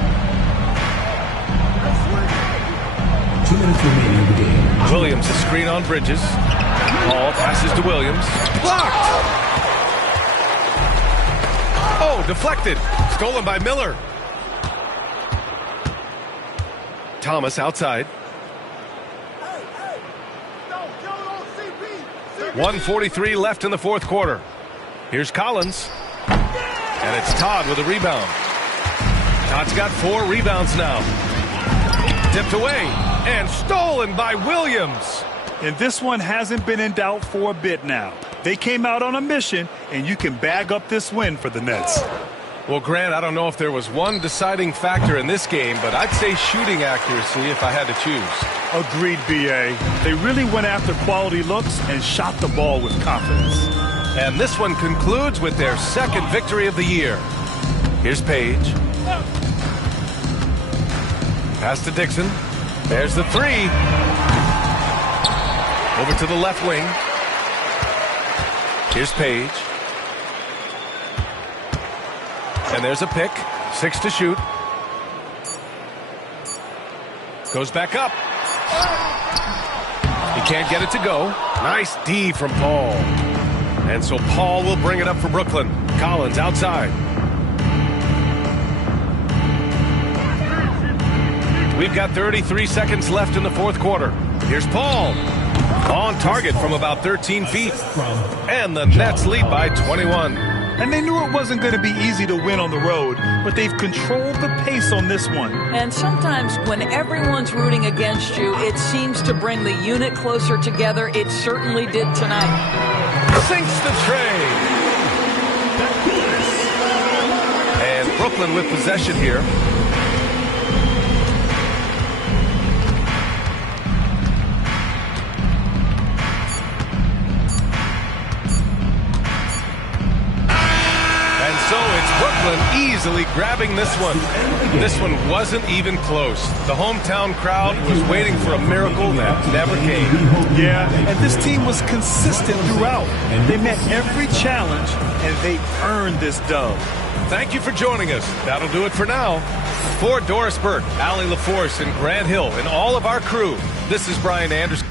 2 minutes remaining in the game. Williams, a screen on Bridges. Paul passes to Williams. Blocked! Oh, deflected. Stolen by Miller. Thomas outside. 1:43 left in the fourth quarter. Here's Collins. And it's Todd with a rebound. Todd's got 4 rebounds now. Tipped away and stolen by Williams. And this one hasn't been in doubt for a bit now. They came out on a mission, and you can bag up this win for the Nets. Well, Grant, I don't know if there was one deciding factor in this game, but I'd say shooting accuracy if I had to choose. Agreed, B.A. They really went after quality looks and shot the ball with confidence. And this one concludes with their second victory of the year. Here's Page. Pass to Dixon. There's the 3. Over to the left wing. Here's Page. And there's a pick. 6 to shoot. Goes back up. He can't get it to go. Nice D from Paul. And so Paul will bring it up for Brooklyn. Collins outside. We've got 33 seconds left in the fourth quarter. Here's Paul. On target from about 13 feet. And the Nets lead by 21. And they knew it wasn't going to be easy to win on the road, but they've controlled the pace on this one. And sometimes when everyone's rooting against you, it seems to bring the unit closer together. It certainly did tonight. Sinks the tray. And Brooklyn with possession here. So it's Brooklyn easily grabbing this one. This one wasn't even close. The hometown crowd was waiting for a miracle that never came. Yeah, and this team was consistent throughout. They met every challenge, and they earned this dub. Thank you for joining us. That'll do it for now. For Doris Burke, Allie LaForce, and Grant Hill, and all of our crew, this is Brian Anderson.